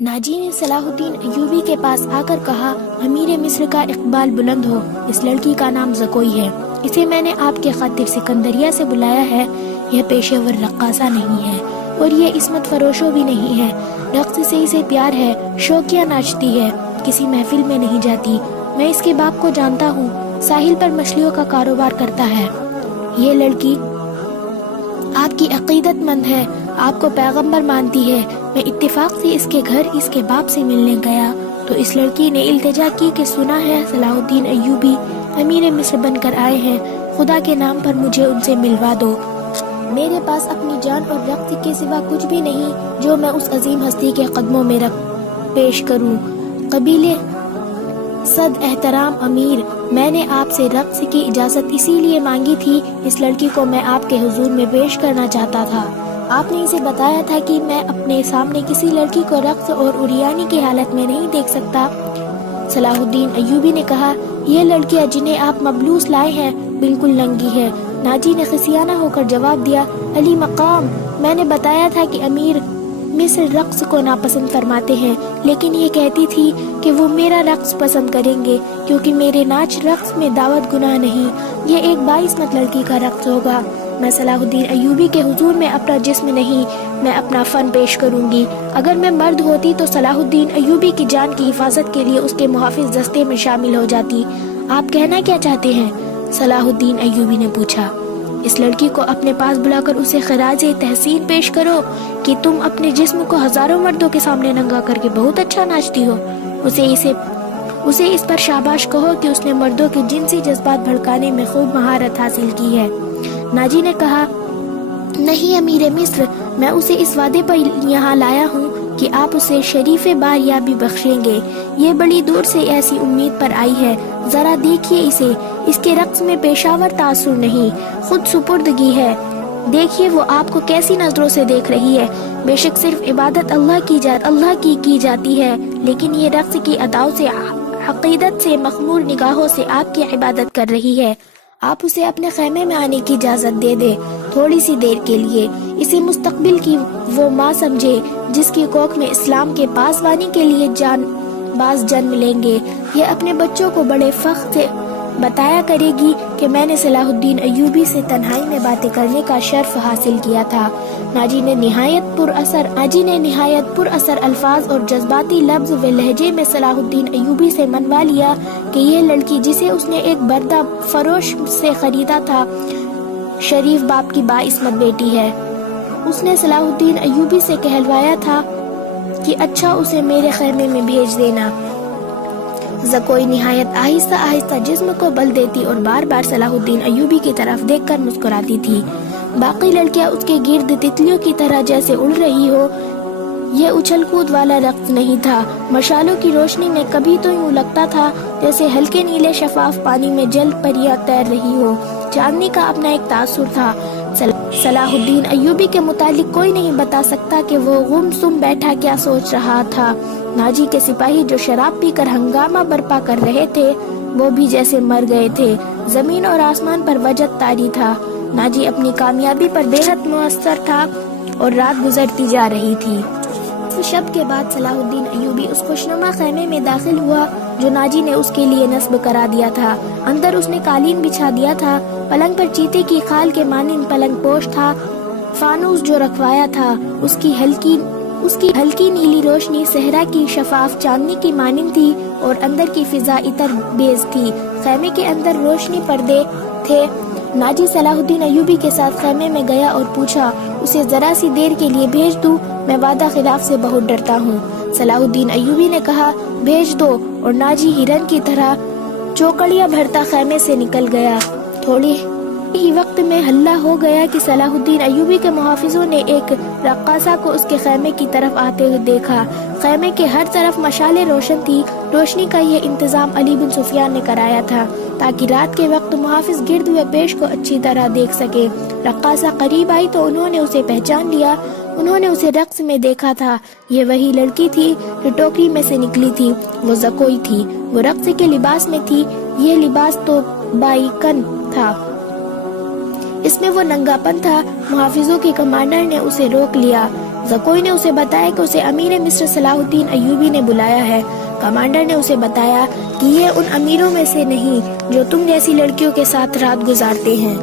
ناجی نے صلاح الدین ایوبی کے پاس آ کر کہا، امیر مصر کا اقبال بلند ہو، اس لڑکی کا نام زکوئی ہے، اسے میں نے آپ کے خاطر سکندریہ سے بلایا ہے، یہ پیشے ور رقاصہ نہیں ہے اور یہ عصمت فروشوں بھی نہیں ہے، رقص سے اسے پیار ہے، شوقیہ ناچتی ہے، کسی محفل میں نہیں جاتی، میں اس کے باپ کو جانتا ہوں، ساحل پر مچھلیوں کا کاروبار کرتا ہے، یہ لڑکی آپ کی عقیدت مند ہے، آپ کو پیغمبر مانتی ہے، میں اتفاق سے اس کے گھر اس کے باپ سے ملنے گیا تو اس لڑکی نے التجا کی کہ سنا ہے صلاح الدین ایوبی امیر مصر بن کر آئے ہیں، خدا کے نام پر مجھے ان سے ملوا دو، میرے پاس اپنی جان اور رقص کے سوا کچھ بھی نہیں جو میں اس عظیم ہستی کے قدموں میں پیش کروں۔ قبیلے صد احترام امیر، میں نے آپ سے رقص کی اجازت اسی لیے مانگی تھی، اس لڑکی کو میں آپ کے حضور میں پیش کرنا چاہتا تھا، آپ نے اسے بتایا تھا کہ میں اپنے سامنے کسی لڑکی کو رقص اور عریانی کی حالت میں نہیں دیکھ سکتا۔ صلاح الدین ایوبی نے کہا، یہ لڑکیاں جنہیں آپ مبلوس لائے ہیں بالکل ننگی ہے۔ ناجی نے خسیانہ ہو کر جواب دیا، علی مقام، میں نے بتایا تھا کہ امیر مصر رقص کو ناپسند فرماتے ہیں، لیکن یہ کہتی تھی کہ وہ میرا رقص پسند کریں گے کیونکہ میرے ناچ رقص میں دعوت گناہ نہیں، یہ ایک باعثمت لڑکی کا رقص ہوگا، میں صلاح الدین ایوبی کے حضور میں اپنا جسم نہیں، میں اپنا فن پیش کروں گی، اگر میں مرد ہوتی تو صلاح الدین ایوبی کی جان کی حفاظت کے لیے اس کے محافظ دستے میں شامل ہو جاتی، آپ کہنا کیا چاہتے ہیں؟ صلاح الدین ایوبی نے پوچھا۔ اس لڑکی کو اپنے پاس بلا کر اسے خراج تحسین پیش کرو کہ تم اپنے جسم کو ہزاروں مردوں کے سامنے ننگا کر کے بہت اچھا ناچتی ہو، اسے اس پر شاباش کہو کہ اس نے مردوں کے جنسی جذبات بھڑکانے میں خوب مہارت حاصل کی ہے۔ ناجی نے کہا، نہیں امیر مصر، میں اسے اس وعدے پر یہاں لایا ہوں کہ آپ اسے شریف باریابی بخشیں گے، یہ بڑی دور سے ایسی امید پر آئی ہے، ذرا دیکھیے اسے، اس کے رقص میں پیشاور تاثر نہیں، خود سپردگی ہے، دیکھیے وہ آپ کو کیسی نظروں سے دیکھ رہی ہے، بے شک صرف عبادت اللہ کی جاتی ہے، لیکن یہ رقص کی اداؤں سے عقیدت سے مخمور نگاہوں سے آپ کی عبادت کر رہی ہے، آپ اسے اپنے خیمے میں آنے کی اجازت دے دے تھوڑی سی دیر کے لیے، اسے مستقبل کی وہ ماں سمجھے جس کی کوکھ میں اسلام کے پاسبانی کے لیے باز جنم لیں گے، یہ اپنے بچوں کو بڑے فخر سے بتایا کرے گی کہ میں نے صلاح الدین ایوبی سے تنہائی میں باتیں کرنے کا شرف حاصل کیا تھا۔ ناجی نے نہایت پر اثر الفاظ اور جذباتی لفظ و لہجے میں صلاح الدین ایوبی سے منوا لیا کہ یہ لڑکی جسے اس نے ایک بردہ فروش سے خریدا تھا شریف باپ کی باعصمت بیٹی ہے، اس نے صلاح الدین ایوبی سے کہلوایا تھا کہ اچھا اسے میرے خیمے میں بھیج دینا۔ زکوئی نہایت آہستہ آہستہ جسم کو بل دیتی اور بار بار صلاح الدین ایوبی کی طرف دیکھ کر مسکراتی تھی، باقی لڑکیاں اس کے گرد تتلیوں کی طرح جیسے اڑ رہی ہو، یہ اچھل کود والا رقص نہیں تھا، مشالوں کی روشنی میں کبھی تو یوں لگتا تھا جیسے ہلکے نیلے شفاف پانی میں جل پریاں تیر رہی ہو، چاندنی کا اپنا ایک تاثر تھا۔ صلاح الدین ایوبی کے متعلق کوئی نہیں بتا سکتا کہ وہ گم سم بیٹھا کیا سوچ رہا تھا، ناجی کے سپاہی جو شراب پی کر ہنگامہ برپا کر رہے تھے وہ بھی جیسے مر گئے تھے، زمین اور آسمان پر وجد طاری تھا، ناجی اپنی کامیابی پر بے حد مؤثر تھا اور رات گزرتی جا رہی تھی۔ شب کے بعد صلاح الدین ایوبی اس خوشنما خیمے میں داخل ہوا جو ناجی نے اس کے لیے نصب کرا دیا تھا، اندر اس نے قالین بچھا دیا تھا، پلنگ پر چیتے کی خال کے مانند پلنگ پوش تھا، فانوس جو رکھوایا تھا اس کی ہلکی نیلی روشنی صحرا کی شفاف چاندنی کی مانند تھی اور اندر کی فضا عطر بیز تھی، خیمے کے اندر روشنی پردے تھے۔ ناجی صلاح الدین ایوبی کے ساتھ خیمے میں گیا اور پوچھا، اسے ذرا سی دیر کے لیے بھیج دوں، میں وعدہ خلاف سے بہت ڈرتا ہوں۔ صلاح الدین ایوبی نے کہا، بھیج دو، اور ناجی ہرن کی طرح چوکڑیاں بھرتا خیمے سے نکل گیا۔ تھوڑی ہی وقت میں ہلہ ہو گیا کہ صلاح الدین ایوبی کے محافظوں نے ایک رقاصہ کو اس کے خیمے کی طرف آتے ہوئے دیکھا، خیمے کے ہر طرف مشالیں روشن تھی، روشنی کا یہ انتظام علی بن سفیان نے کرایا تھا تاکہ رات کے وقت محافظ گرد ہوئے پیش کو اچھی طرح دیکھ سکے۔ رقاصہ قریب آئی تو انہوں نے اسے پہچان لیا، انہوں نے اسے رقص میں دیکھا تھا، یہ وہی لڑکی تھی جو ٹوکری میں سے نکلی تھی، وہ زکوئی تھی، وہ رقص کے لباس میں تھی، یہ لباس تو بائیکن تھا، اس میں وہ ننگا پن تھا۔ محافظوں کے کمانڈر نے اسے روک لیا، زکوئی نے اسے بتایا کہ اسے امیر مصر صلاح الدین ایوبی نے بلایا ہے۔ کمانڈر نے اسے بتایا کہ یہ ان امیروں میں سے نہیں جو تم جیسی لڑکیوں کے ساتھ رات گزارتے ہیں۔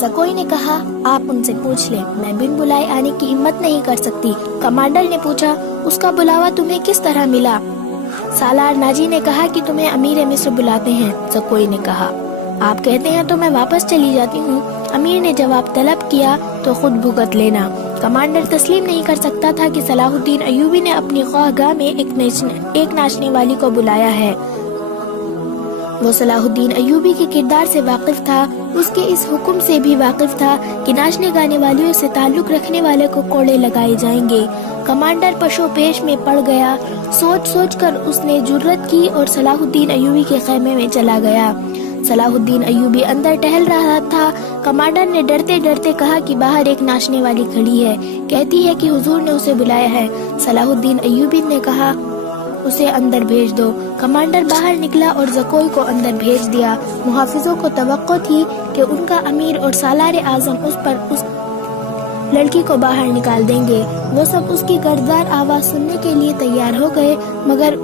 زکوئی نے کہا آپ ان سے پوچھ لیں، میں بن بلائے آنے کی ہمت نہیں کر سکتی۔ کمانڈر نے پوچھا اس کا بلاوا تمہیں کس طرح ملا؟ سالار ناجی نے کہا کہ تمہیں امیر مصر بلاتے ہیں۔ زکوئی نے کہا آپ کہتے ہیں تو میں واپس چلی جاتی ہوں۔ امیر نے جواب طلب کیا تو خود بھگت لینا۔ کمانڈر تسلیم نہیں کر سکتا تھا کہ صلاح الدین ایوبی نے اپنی خواہگاہ میں ایک ناچنے والی کو بلایا ہے۔ وہ صلاح الدین ایوبی کے کردار سے واقف تھا، اس کے اس حکم سے بھی واقف تھا کہ ناچنے گانے والیوں سے تعلق رکھنے والے کو کوڑے لگائے جائیں گے۔ کمانڈر پشو پیش میں پڑ گیا۔ سوچ سوچ کر اس نے جرت کی اور صلاح الدین ایوبی کے خیمے میں چلا گیا۔ صلاح الدین ایوبی اندر ٹہل رہا تھا۔ کمانڈر نے ڈرتے ڈرتے کہا کہ باہر ایک ناچنے والی کھڑی ہے، کہتی ہے کہ حضور نے اسے بلایا ہے۔ صلاح الدین ایوبی نے کہا اسے اندر بھیج دو۔ کمانڈر باہر نکلا اور زکوئی کو اندر بھیج دیا۔ محافظوں کو توقع تھی کہ ان کا امیر اور سالار اعظم اس لڑکی کو باہر نکال دیں گے۔ وہ سب اس کی گرددار آواز سننے کے لیے تیار ہو گئے، مگر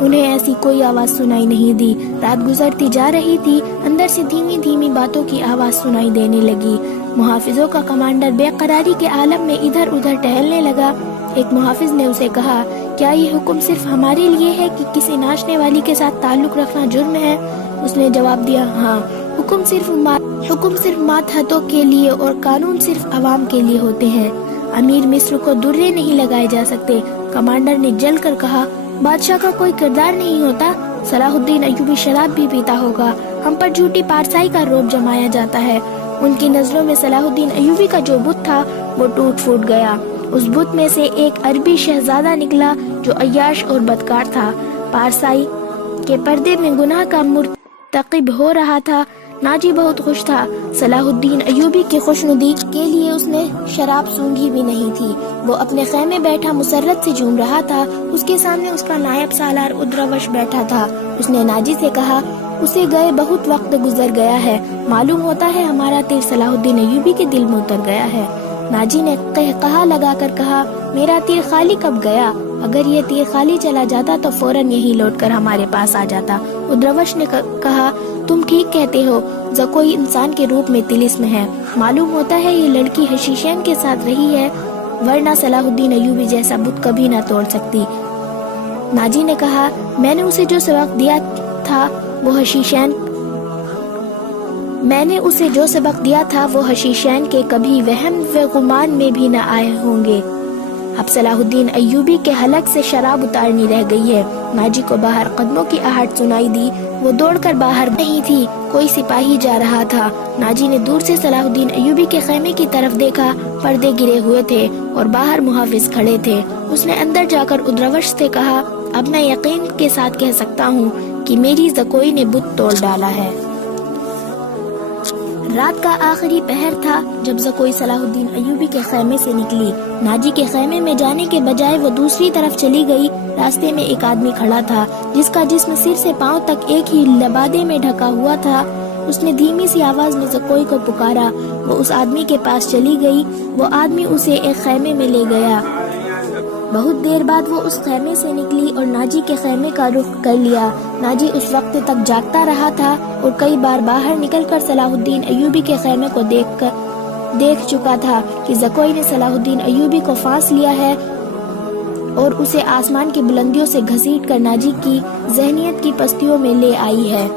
انہیں ایسی کوئی آواز سنائی نہیں دی۔ رات گزرتی جا رہی تھی، اندر سے دھیمی دھیمی باتوں کی آواز سنائی دینے لگی۔ محافظوں کا کمانڈر بے قراری کے عالم میں ادھر ادھر ٹہلنے لگا۔ ایک محافظ نے اسے کہا کیا یہ حکم صرف ہمارے لیے ہے کہ کسی ناچنے والی کے ساتھ تعلق رکھنا جرم ہے؟ اس نے جواب دیا ہاں، حکم صرف ماتحتوں کے لیے اور قانون صرف عوام کے لیے ہوتے ہیں۔ امیر مصر کو درے نہیں لگائے جا سکتے۔ کمانڈر نے جل کر کہا بادشاہ کا کوئی کردار نہیں ہوتا، صلاح الدین ایوبی شراب بھی پیتا ہوگا، ہم پر جھوٹی پارسائی کا رعب جمایا جاتا ہے۔ ان کی نظروں میں صلاح الدین ایوبی کا جو بت تھا وہ ٹوٹ پھوٹ گیا۔ اس بت میں سے ایک عربی شہزادہ نکلا جو عیاش اور بدکار تھا، پارسائی کے پردے میں گناہ کا مرتکب ہو رہا تھا۔ ناجی بہت خوش تھا۔ صلاح الدین ایوبی کی خوشنودی کے لیے اس نے شراب سونگھی بھی نہیں تھی۔ وہ اپنے خیمے بیٹھا مسرت سے جھوم رہا تھا۔ اس کے سامنے اس کا نائب سالار ادروش بیٹھا تھا۔ اس نے ناجی سے کہا اسے گئے بہت وقت گزر گیا ہے، معلوم ہوتا ہے ہمارا تیر صلاح الدین ایوبی کے دل میں اتر گیا ہے۔ ناجی نے کہا لگا کر کہا میرا تیر خالی کب گیا؟ اگر یہ تیر خالی چلا جاتا تو فوراً یہی لوٹ کر ہمارے پاس آ جاتا۔ ادروش نے کہا تم ٹھیک کہتے ہو، زکوئی انسان کے روپ میں طلسم ہے، معلوم ہوتا ہے یہ لڑکی حشیشین کے ساتھ رہی ہے، ورنہ صلاح الدین ایوبی جیسا بت کبھی نہ توڑ سکتی۔ ناجی نے کہا میں نے اسے جو سبق دیا تھا وہ حشیشین کے کبھی وہم و گمان میں بھی نہ آئے ہوں گے۔ اب صلاح الدین ایوبی کے حلق سے شراب اتارنی رہ گئی ہے۔ ناجی کو باہر قدموں کی آہٹ سنائی دی۔ وہ دوڑ کر باہر نہیں تھی، کوئی سپاہی جا رہا تھا۔ ناجی نے دور سے صلاح الدین ایوبی کے خیمے کی طرف دیکھا، پردے گرے ہوئے تھے اور باہر محافظ کھڑے تھے۔ اس نے اندر جا کر ادروش سے کہا اب میں یقین کے ساتھ کہہ سکتا ہوں کہ میری زکوئی نے بت توڑ ڈالا ہے۔ رات کا آخری پہر تھا جب زکوئی صلاح الدین ایوبی کے خیمے سے نکلی۔ ناجی کے خیمے میں جانے کے بجائے وہ دوسری طرف چلی گئی۔ راستے میں ایک آدمی کھڑا تھا جس کا جسم سر سے پاؤں تک ایک ہی لبادے میں ڈھکا ہوا تھا۔ اس نے دھیمی سی آواز میں زکوئی کو پکارا۔ وہ اس آدمی کے پاس چلی گئی۔ وہ آدمی اسے ایک خیمے میں لے گیا۔ بہت دیر بعد وہ اس خیمے سے نکلی اور ناجی کے خیمے کا رخ کر لیا۔ ناجی اس وقت تک جاگتا رہا تھا اور کئی بار باہر نکل کر صلاح الدین ایوبی کے خیمے کو دیکھ چکا تھا کہ زکوئی نے صلاح الدین ایوبی کو پھانس لیا ہے اور اسے آسمان کی بلندیوں سے گھسیٹ کر ناجی کی ذہنیت کی پستیوں میں لے آئی ہے۔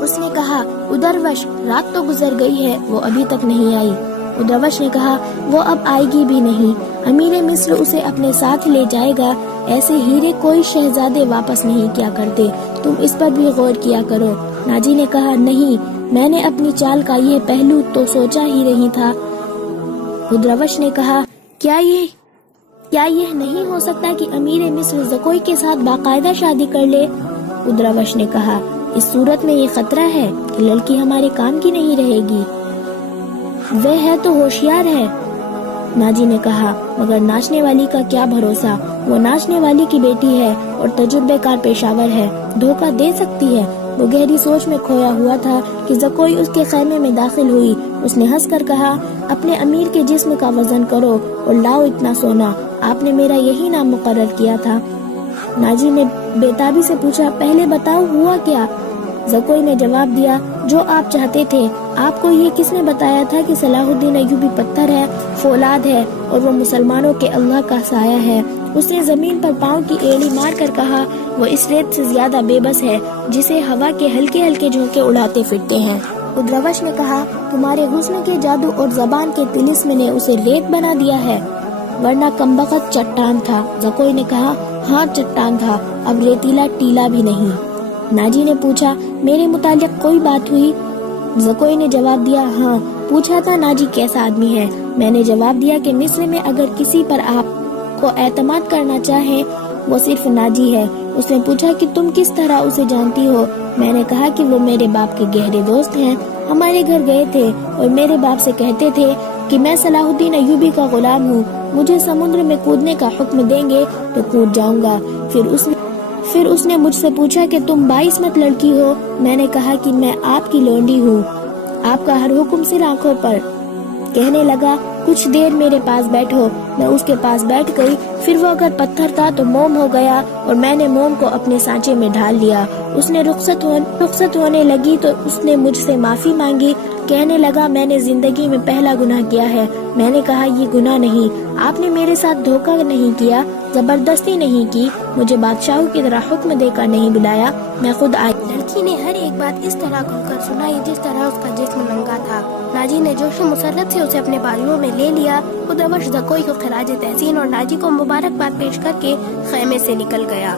اس نے کہا ادروش رات تو گزر گئی ہے، وہ ابھی تک نہیں آئی۔ ادروش نے کہا وہ اب آئے گی بھی نہیں، امیر مصر اسے اپنے ساتھ لے جائے گا۔ ایسے ہیرے کوئی شہزادے واپس نہیں کیا کرتے، تم اس پر بھی غور کیا کرو۔ ناجی نے کہا نہیں، میں نے اپنی چال کا یہ پہلو تو سوچا ہی نہیں تھا۔ ادروش نے کہا کیا یہ نہیں ہو سکتا کہ امیر مصر زکوئی کے ساتھ باقاعدہ شادی کر لے؟ ادروش نے کہا اس صورت میں یہ خطرہ ہے کہ لڑکی ہمارے کام کی نہیں رہے گی، وہ ہے تو ہوشیار ہے۔ ناجی نے کہا مگر ناچنے والی کا کیا بھروسہ، وہ ناچنے والی کی بیٹی ہے اور تجربے کار پیشاور ہے، دھوکہ دے سکتی ہے۔ وہ گہری سوچ میں کھویا ہوا تھا کہ زکوئی اس کے خیمے میں داخل ہوئی۔ اس نے ہنس کر کہا، اپنے امیر کے جسم کا وزن کرو اور لاؤ اتنا سونا، آپ نے میرا یہی نام مقرر کیا تھا۔ ناجی نے بےتابی سے پوچھا، پہلے بتاؤ ہوا کیا؟ زکوئی نے جواب دیا، جو آپ چاہتے تھے۔ آپ کو یہ کس نے بتایا تھا کہ صلاح الدین ایوبی پتھر ہے، فولاد ہے اور وہ مسلمانوں کے اللہ کا سایہ ہے؟ اس نے زمین پر پاؤں کی ایڑی مار کر کہا، وہ اس ریت سے زیادہ بے بس ہے جسے ہوا کے ہلکے ہلکے جھونکے اڑاتے پھرتے ہیں۔ ادروش نے کہا، تمہارے حسن کے جادو اور زبان کے طلسم نے اسے ریت بنا دیا ہے، ورنہ کمبخت چٹان تھا۔ زکوئی نے کہا، ہاں چٹان تھا، اب ریتیلا ٹیلا بھی نہیں۔ ناجی نے پوچھا، میرے متعلق کوئی بات ہوئی؟ زکوئی نے جواب دیا، ہاں، پوچھا تھا ناجی کیسا آدمی ہے۔ میں نے جواب دیا کہ مصر میں اگر کسی پر آپ کو اعتماد کرنا چاہیں وہ صرف ناجی ہے۔ اس نے پوچھا کہ تم کس طرح اسے جانتی ہو؟ میں نے کہا کہ وہ میرے باپ کے گہرے دوست ہیں، ہمارے گھر گئے تھے اور میرے باپ سے کہتے تھے کہ میں صلاح الدین ایوبی کا غلام ہوں، مجھے سمندر میں کودنے کا حکم دیں گے تو کود جاؤں گا۔ پھر اس نے مجھ سے پوچھا کہ تم باعثمت لڑکی ہو؟ میں نے کہا کہ میں آپ کی لونڈی ہوں، آپ کا ہر حکم سر آنکھوں پر۔ کہنے لگا، کچھ دیر میرے پاس بیٹھو۔ میں اس کے پاس بیٹھ گئی، پھر وہ اگر پتھر تھا تو موم ہو گیا اور میں نے موم کو اپنے سانچے میں ڈھال لیا۔ اس نے رخصت ہونے لگی تو اس نے مجھ سے معافی مانگی، کہنے لگا، میں نے زندگی میں پہلا گناہ کیا ہے۔ میں نے کہا، یہ گناہ نہیں، آپ نے میرے ساتھ دھوکہ نہیں کیا، زبردستی نہیں کی، مجھے بادشاہوں کی طرح حکم دے کر نہیں بلایا، میں خود آئی۔ لڑکی نے ہر ایک بات اس طرح کھل کر سنائی جس طرح اس کا جسم ننگا تھا۔ ناجی نے جوش و مسرت سے اسے اپنے بازوؤں میں لے لیا۔ ادروش زکوئی کو خراج تحسین اور ناجی کو مبارکباد پیش کر کے خیمے سے نکل گیا۔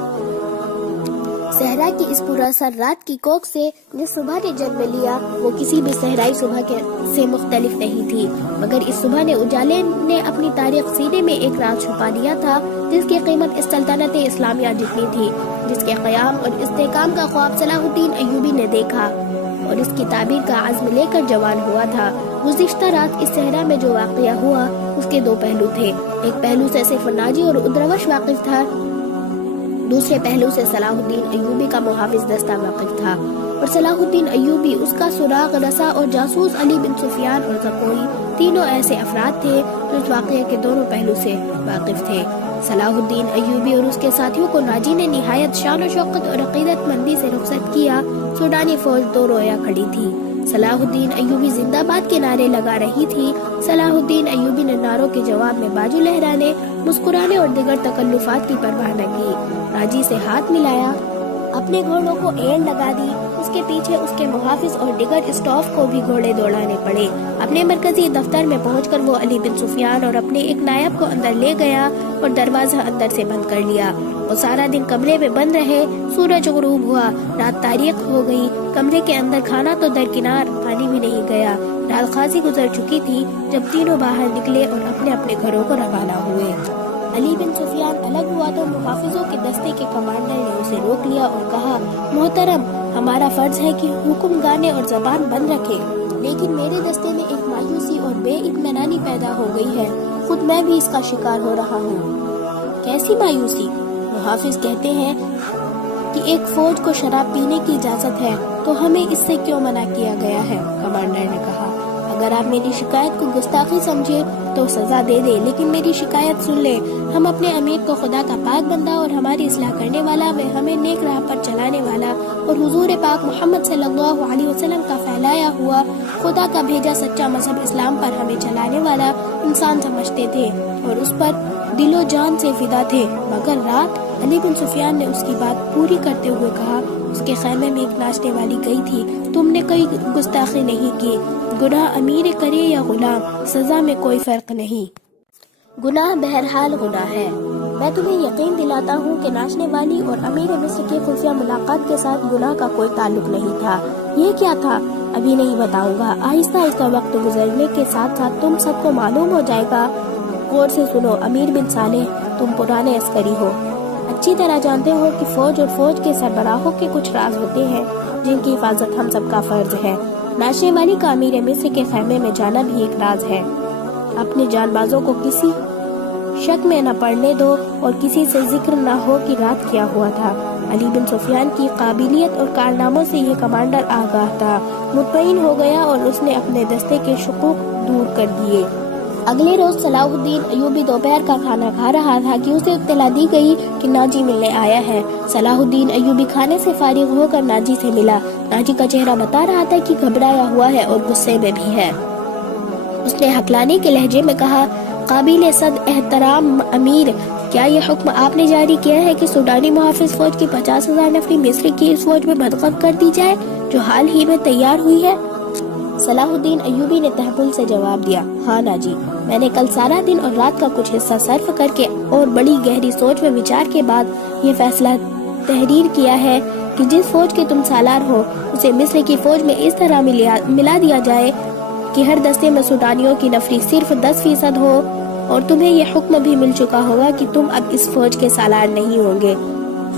صحرا کی اس پورا سر رات کی کوک سے جس صبح نے جنم لیا وہ کسی بھی صحرائی صبح سے مختلف نہیں تھی، مگر اس صبح نے اجالے نے اپنی تاریخ سینے میں ایک راز چھپا دیا تھا جس کی قیمت اس سلطنت اسلامیہ جتنی تھی، جس کے قیام اور استحکام کا خواب صلاح الدین ایوبی نے دیکھا اور اس کی تعبیر کا عزم لے کر جوان ہوا تھا۔ گزشتہ رات اس صحرا میں جو واقعہ ہوا اس کے دو پہلو تھے، ایک پہلو سے صرف ناجی اور ادروش واقف تھا، دوسرے پہلو سے صلاح الدین ایوبی کا محافظ دستہ واقف تھا، اور صلاح الدین ایوبی، اس کا سراغ رسا اور جاسوس علی بن سفیان اور زکوئی تینوں ایسے افراد تھے جو اس واقعے کے دونوں پہلو سے واقف تھے۔ صلاح الدین ایوبی اور اس کے ساتھیوں کو ناجی نے نہایت شان و شوکت اور عقیدت مندی سے رخصت کیا۔ سوڈانی فوج دو رویا کھڑی تھی۔ صلاح الدین ایوبی زندہ باد کے نعرے لگا رہی تھی۔ صلاح الدین ایوبی نے نعروں کے جواب میں بازو لہرانے، مسکرانے اور دیگر تکلفات کی پرواہ نہ کی۔ ناجی سے ہاتھ ملایا، اپنے گھوڑوں کو ایڑ لگا دی، اس کے پیچھے اس کے محافظ اور دیگر اسٹاف کو بھی گھوڑے دوڑانے پڑے۔ اپنے مرکزی دفتر میں پہنچ کر وہ علی بن سفیان اور اپنے ایک نائب کو اندر لے گیا اور دروازہ اندر سے بند کر لیا۔ وہ سارا دن کمرے میں بند رہے۔ سورج غروب ہوا، رات تاریک ہو گئی۔ کمرے کے اندر کھانا تو درکنار، پانی بھی نہیں گیا۔ رات خاصی گزر چکی تھی جب تینوں باہر نکلے اور اپنے اپنے گھروں کو روانہ ہوئے۔ علی بن سفیان الگ ہوا تو محافظوں کے دستے کے کمانڈر نے اسے روک لیا اور کہا، محترم، ہمارا فرض ہے کہ حکم گانے اور زبان بند رکھے، لیکن میرے دستے میں ایک مایوسی اور بے اطمینانی پیدا ہو گئی ہے، خود میں بھی اس کا شکار ہو رہا ہوں۔ کیسی مایوسی؟ محافظ کہتے ہیں کہ ایک فوج کو شراب پینے کی اجازت ہے تو ہمیں اس سے کیوں منع کیا گیا ہے؟ کمانڈر نے کہا، اگر آپ میری شکایت کو گستاخی سمجھے تو سزا دے دے، لیکن میری شکایت سن لے۔ ہم اپنے امیر کو خدا کا پاک بندہ اور ہماری اصلاح کرنے والا، وہ ہمیں نیک راہ پر چلانے والا اور حضور پاک محمد صلی اللہ علیہ وسلم کا پھیلایا ہوا خدا کا بھیجا سچا مذہب اسلام پر ہمیں چلانے والا انسان سمجھتے تھے اور اس پر دل و جان سے فدا تھے، مگر رات علی بن سفیان نے اس کی بات پوری کرتے ہوئے کہا، اس کے خیمے میں ایک ناچنے والی گئی تھی، تم نے کوئی گستاخی نہیں کی، گناہ امیر کرے یا غلام، سزا میں کوئی فرق نہیں، گناہ بہرحال گناہ ہے۔ میں تمہیں یقین دلاتا ہوں کہ ناچنے والی اور امیر مصر کی خفیہ ملاقات کے ساتھ گناہ کا کوئی تعلق نہیں تھا۔ یہ کیا تھا؟ ابھی نہیں بتاؤں گا، آہستہ آہستہ وقت گزرنے کے ساتھ ساتھ تم سب کو معلوم ہو جائے گا۔ غور سے سنو امیر بن صالح، تم پرانے عسکری ہو، اچھی طرح جانتے ہو کہ فوج اور فوج کے سربراہوں کے کچھ راز ہوتے ہیں جن کی حفاظت ہم سب کا فرض ہے۔ ناچنے والی کا امیر مصر کے خیمے میں جانا بھی ایک راز ہے۔ اپنے جان بازوں کو کسی شک میں نہ پڑنے دو اور کسی سے ذکر نہ ہو کہ رات کیا ہوا تھا۔ علی بن سفیان کی قابلیت اور کارناموں سے یہ کمانڈر آگاہ تھا، مطمئن ہو گیا اور اس نے اپنے دستے کے شکوک دور کر دیے۔ اگلے روز صلاح الدین ایوبی دوپہر کا کھانا کھا رہا تھا کہ اسے اطلاع دی گئی کہ ناجی ملنے آیا ہے۔ صلاح الدین ایوبی کھانے سے فارغ ہو کر ناجی سے ملا۔ ناجی کا چہرہ بتا رہا تھا کہ گھبرایا ہوا ہے اور غصے میں بھی ہے۔ اس نے حقلانی کے لہجے میں کہا، قابل صد احترام امیر، کیا یہ حکم آپ نے جاری کیا ہے کہ سوڈانی محافظ فوج کی 50,000 نفری مصر کی اس فوج میں منتخب کر دی جائے جو حال ہی میں تیار ہوئی ہے؟ صلاح الدین ایوبی نے تحمل سے جواب دیا، ہاں ناجی، میں نے کل سارا دن اور رات کا کچھ حصہ صرف کر کے اور بڑی گہری سوچ میں وچار کے بعد یہ فیصلہ تحریر کیا ہے کہ جس فوج کے تم سالار ہو اسے مصر کی فوج میں اس طرح ملا دیا جائے کہ ہر دستے میں سوڈانیوں کی نفری صرف 10% ہو، اور تمہیں یہ حکم بھی مل چکا ہوگا کہ تم اب اس فوج کے سالار نہیں ہوں گے،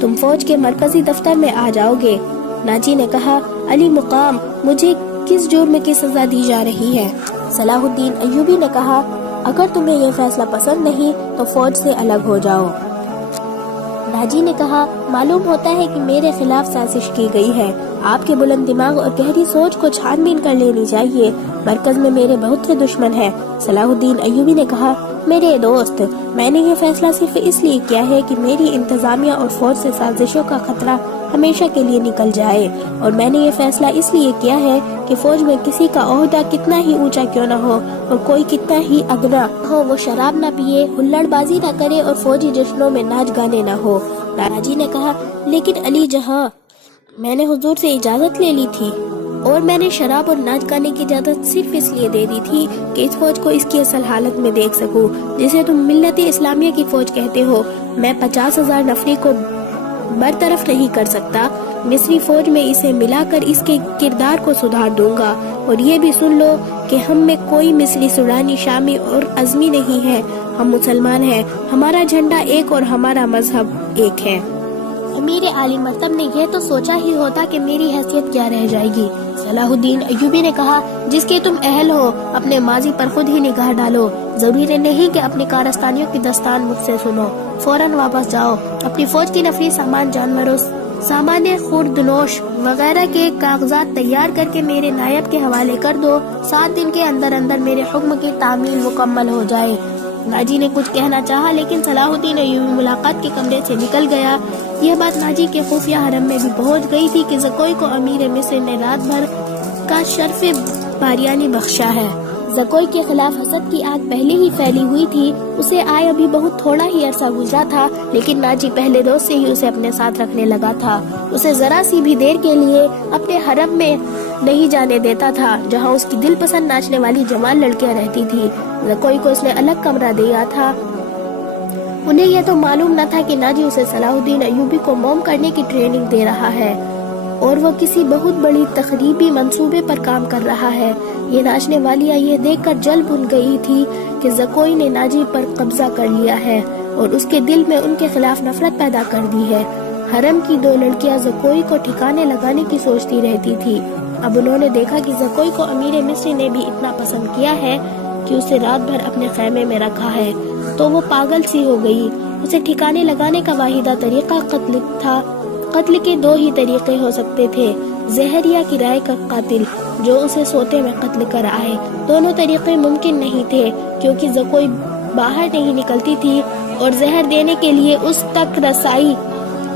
تم فوج کے مرکزی دفتر میں آ جاؤ گے۔ ناجی نے کہا، علی مقام، مجھے کس جرم کی سزا دی جا رہی ہے؟ صلاح الدین ایوبی نے کہا، اگر تمہیں یہ فیصلہ پسند نہیں تو فوج سے الگ ہو جاؤ۔ ناجی نے کہا، معلوم ہوتا ہے کہ میرے خلاف سازش کی گئی ہے، آپ کے بلند دماغ اور گہری سوچ کو چھان بین کر لینی چاہیے، مرکز میں میرے بہت سے دشمن ہیں۔ صلاح الدین ایوبی نے کہا، میرے دوست، میں نے یہ فیصلہ صرف اس لیے کیا ہے کہ میری انتظامیہ اور فوج سے سازشوں کا خطرہ ہمیشہ کے لیے نکل جائے، اور میں نے یہ فیصلہ اس لیے کیا ہے کہ فوج میں کسی کا عہدہ کتنا ہی اونچا کیوں نہ ہو اور کوئی کتنا ہی اگنا ہو، وہ شراب نہ پیے، ہلڑ بازی نہ کرے اور فوجی جشنوں میں ناچ گانے نہ ہو۔ ناجی نے کہا، لیکن علی جہاں، میں نے حضور سے اجازت لے لی تھی، اور میں نے شراب اور ناچ گانے کی اجازت صرف اس لیے دے دی تھی کہ اس فوج کو اس کی اصل حالت میں دیکھ سکوں جسے تم ملت اسلامیہ کی فوج کہتے ہو۔ میں 50,000 نفری کو برطرف نہیں کر سکتا، مصری فوج میں اسے ملا کر اس کے کردار کو سدھار دوں گا، اور یہ بھی سن لو کہ ہم میں کوئی مصری، سوڈانی، شامی اور ازمی نہیں ہے، ہم مسلمان ہیں، ہمارا جھنڈا ایک اور ہمارا مذہب ایک ہے۔ امیر عالی مرتب نے یہ تو سوچا ہی ہوتا کہ میری حیثیت کیا رہ جائے گی۔ صلاح الدین ایوبی نے کہا، جس کے تم اہل ہو اپنے ماضی پر خود ہی نگاہ ڈالو، ضروری نہیں کہ اپنی کارستانیوں کی داستان مجھ سے سنو، فوراً واپس جاؤ، اپنی فوج کی نفری سامان، جانوروں، سامان خوردنوش وغیرہ کے کاغذات تیار کر کے میرے نائب کے حوالے کر دو، 7 دن کے اندر اندر میرے حکم کی تعمیل مکمل ہو جائے۔ ناجی نے کچھ کہنا چاہا لیکن صلاح الدین ایوبی ملاقات کے کمرے سے نکل گیا۔ یہ بات ناجی کے خفیہ حرم میں بھی پہنچ گئی تھی کہ زکوئی کو امیر مصر نے رات بھر کا شرف باریانی بخشا ہے۔ زکوئی کے خلاف حسد کی آگ پہلے ہی پھیلی ہوئی تھی، اسے آئے ابھی بہت تھوڑا ہی عرصہ گزرا تھا، لیکن ناجی پہلے روز سے ہی اسے اپنے ساتھ رکھنے لگا تھا، اسے ذرا سی بھی دیر کے لیے اپنے حرم میں نہیں جانے دیتا تھا جہاں اس کی دل پسند ناچنے والی جوان لڑکیاں رہتی تھی۔ زکوئی کو اس نے الگ کمرہ دیا تھا۔ انہیں یہ تو معلوم نہ تھا کہ ناجی اسے صلاح الدین ایوبی کو موم کرنے کی ٹریننگ دے رہا ہے اور وہ کسی بہت بڑی تخریبی منصوبے پر کام کر رہا ہے۔ یہ ناچنے والیاں یہ دیکھ کر جل بھن گئی تھی کہ زکوئی نے ناجی پر قبضہ کر لیا ہے اور اس کے دل میں ان کے خلاف نفرت پیدا کر دی ہے۔ حرم کی 2 لڑکیاں زکوئی کو ٹھکانے لگانے کی سوچتی رہتی تھی۔ اب انہوں نے دیکھا کہ زکوئی کو امیر مصر نے بھی اتنا پسند کیا ہے کہ اسے رات بھر اپنے خیمے میں رکھا ہے، تو وہ پاگل سی ہو گئی۔ اسے ٹھکانے لگانے کا واحدہ طریقہ قتل تھا۔ قتل کے 2 ہی طریقے ہو سکتے تھے، زہر یا کرائے کا قاتل جو اسے سوتے میں قتل کر آئے۔ دونوں طریقے ممکن نہیں تھے کیونکہ زکوئی باہر نہیں نکلتی تھی اور زہر دینے کے لیے اس تک رسائی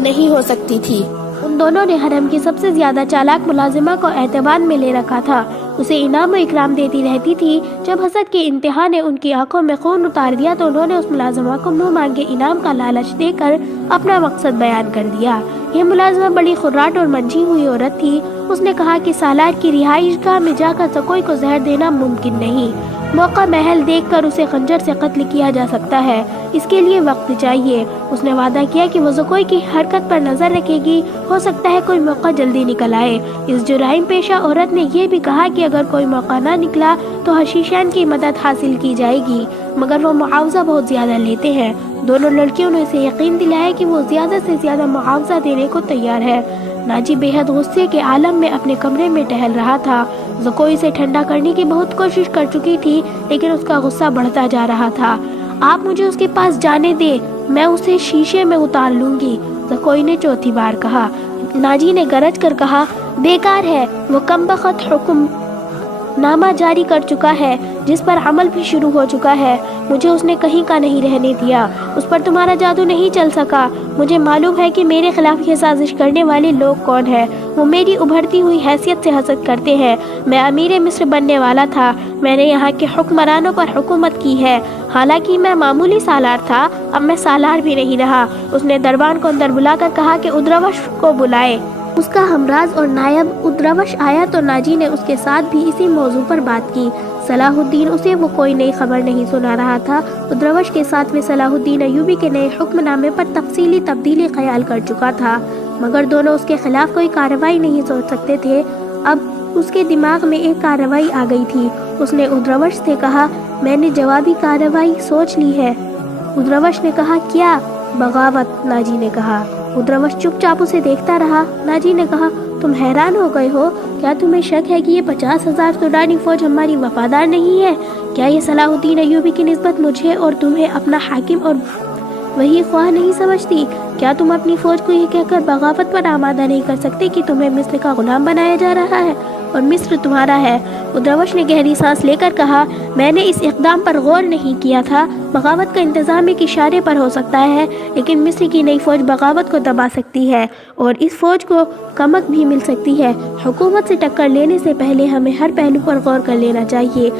نہیں ہو سکتی تھی۔ ان دونوں نے حرم کی سب سے زیادہ چالاک ملازمہ کو اعتماد میں لے رکھا تھا، اسے انعام و اکرام دیتی رہتی تھی۔ جب حسد کے انتہا نے ان کی آنکھوں میں خون اتار دیا تو انہوں نے اس ملازمہ کو منہ مانگے انعام کا لالچ دے کر اپنا مقصد بیان کر دیا۔ یہ ملازمہ بڑی خراٹ اور منجھی ہوئی عورت تھی۔ اس نے کہا کہ سالار کی رہائش گاہ میں جا کر زکوئی کو زہر دینا ممکن نہیں، موقع محل دیکھ کر اسے خنجر سے قتل کیا جا سکتا ہے، اس کے لیے وقت چاہیے۔ اس نے وعدہ کیا کہ وہ زکوئی کی حرکت پر نظر رکھے گی، ہو سکتا ہے کوئی موقع جلدی نکل آئے۔ اس جرائم پیشہ عورت نے یہ بھی کہا کہ اگر کوئی موقع نہ نکلا تو حشیشان کی مدد حاصل کی جائے گی، مگر وہ معاوضہ بہت زیادہ لیتے ہیں۔ دونوں لڑکیوں نے اسے یقین دلایا کہ وہ زیادہ سے زیادہ معاوضہ دینے کو تیار ہے۔ ناجی بے حد غصے کے عالم میں اپنے کمرے میں ٹہل رہا تھا۔ زکوئی سے ٹھنڈا کرنے کی بہت کوشش کر چکی تھی لیکن اس کا غصہ بڑھتا جا رہا تھا۔ آپ مجھے اس کے پاس جانے دیں، میں اسے شیشے میں اتار لوں گی، زکوئی نے چوتھی بار کہا۔ ناجی نے گرج کر کہا، بیکار ہے، وہ کم بخت حکم نامہ جاری کر چکا ہے جس پر عمل بھی شروع ہو چکا ہے، مجھے اس نے کہیں کا نہیں رہنے دیا، اس پر تمہارا جادو نہیں چل سکا۔ مجھے معلوم ہے کہ میرے خلاف یہ سازش کرنے والے لوگ کون ہیں، وہ میری ابھرتی ہوئی حیثیت سے حسد کرتے ہیں۔ میں امیر مصر بننے والا تھا، میں نے یہاں کے حکمرانوں پر حکومت کی ہے، حالانکہ میں معمولی سالار تھا، اب میں سالار بھی نہیں رہا۔ اس نے دربان کو اندر بلا کر کہا کہ ادروش کو بلائے۔ اس کا ہمراز اور نائب ادروش آیا تو ناجی نے اس کے ساتھ بھی اسی موضوع پر بات کی۔ صلاح الدین اسے وہ کوئی نئی خبر نہیں سنا رہا تھا۔ ادروش کے ساتھ میں صلاح الدین ایوبی کے نئے حکم نامے پر تفصیلی تبدیلی خیال کر چکا تھا، مگر دونوں اس کے خلاف کوئی کارروائی نہیں سوچ سکتے تھے۔ اب اس کے دماغ میں ایک کارروائی آ گئی تھی۔ اس نے ادروش سے کہا، میں نے جوابی کارروائی سوچ لی ہے۔ ادروش نے کہا، کیا؟ بغاوت، ناجی نے کہا۔ ادروش چپ چاپ اسے دیکھتا رہا۔ ناجی نے کہا، تم حیران ہو گئے ہو؟ کیا تمہیں شک ہے کہ یہ 50,000 سوڈانی فوج ہماری وفادار نہیں ہے؟ کیا یہ صلاح الدین ایوبی کی نسبت مجھے اور تمہیں اپنا حاکم اور وہی خواہ نہیں سمجھتی؟ کیا تم اپنی فوج کو یہ کہہ کر بغاوت پر آمادہ نہیں کر سکتے کہ تمہیں مصر کا غلام بنایا جا رہا ہے اور مصر تمہارا ہے؟ ادروش نے گہری سانس لے کر کہا، میں نے اس اقدام پر غور نہیں کیا تھا۔ بغاوت کا انتظام ایک اشارے پر ہو سکتا ہے، لیکن مصر کی نئی فوج بغاوت کو دبا سکتی ہے اور اس فوج کو کمک بھی مل سکتی ہے۔ حکومت سے ٹکر لینے سے پہلے ہمیں ہر پہلو پر غور کر لینا چاہیے۔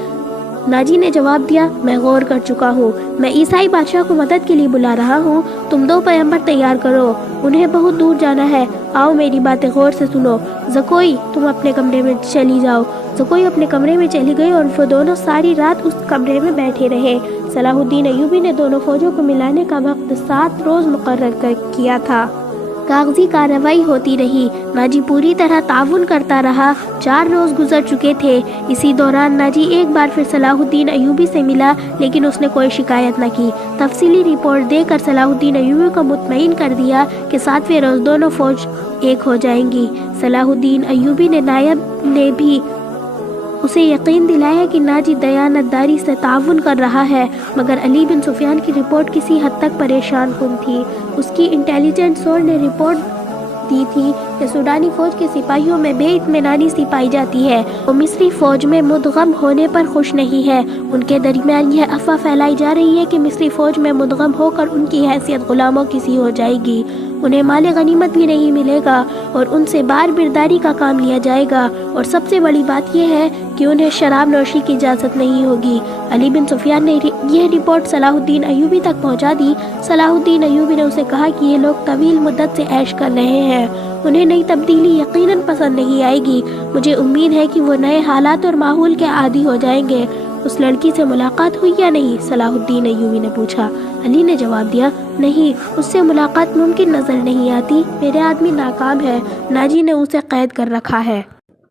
ناجی نے جواب دیا، میں غور کر چکا ہوں، میں عیسائی بادشاہ کو مدد کے لیے بلا رہا ہوں، تم 2 پیغمبر تیار کرو، انہیں بہت دور جانا ہے، آؤ میری باتیں غور سے سنو۔ زکوئی، تم اپنے کمرے میں چلی جاؤ۔ زکوئی اپنے کمرے میں چلی گئی اور وہ دونوں ساری رات اس کمرے میں بیٹھے رہے۔ صلاح الدین ایوبی نے دونوں فوجوں کو ملانے کا وقت 7 روز مقرر کیا تھا۔ کاغذی کارروائی ہوتی رہی، ناجی پوری طرح تعاون کرتا رہا۔ 4 روز گزر چکے تھے۔ اسی دوران ناجی ایک بار پھر صلاح الدین ایوبی سے ملا، لیکن اس نے کوئی شکایت نہ کی۔ تفصیلی رپورٹ دے کر صلاح الدین ایوبی کو مطمئن کر دیا کہ 7ویں روز دونوں فوج ایک ہو جائیں گی۔ صلاح الدین ایوبی نے نائب نے بھی اسے یقین دلایا کہ ناجی دیانتداری سے تعاون کر رہا ہے، مگر علی بن سفیان کی رپورٹ کسی حد تک پریشان کن تھی۔ اس کی انٹیلیجنس سورس نے رپورٹ دی تھی کہ سوڈانی فوج کے سپاہیوں میں بے اطمینانی سی پائی جاتی ہے، وہ مصری فوج میں مدغم ہونے پر خوش نہیں ہے۔ ان کے درمیان یہ افواہ پھیلائی جا رہی ہے کہ مصری فوج میں مدغم ہو کر ان کی حیثیت غلاموں کی سی ہو جائے گی، انہیں مال غنیمت بھی نہیں ملے گا اور ان سے بار برداری کا کام لیا جائے گا، اور سب سے بڑی بات یہ ہے کہ انہیں شراب نوشی کی اجازت نہیں ہوگی۔ علی بن سفیان نے یہ رپورٹ صلاح الدین ایوبی تک پہنچا دی۔ صلاح الدین ایوبی نے اسے کہا کہ یہ لوگ طویل مدت سے عیش کر رہے ہیں، انہیں نئی تبدیلی یقیناً پسند نہیں آئے گی، مجھے امید ہے کہ وہ نئے حالات اور ماحول کے عادی ہو جائیں گے۔ اس لڑکی سے ملاقات ہوئی یا نہیں؟ صلاح الدین ایوبی نے پوچھا۔ علی نے جواب دیا، نہیں، اس سے ملاقات ممکن نظر نہیں آتی، میرے آدمی ناکام ہے، ناجی نے اسے قید کر رکھا ہے۔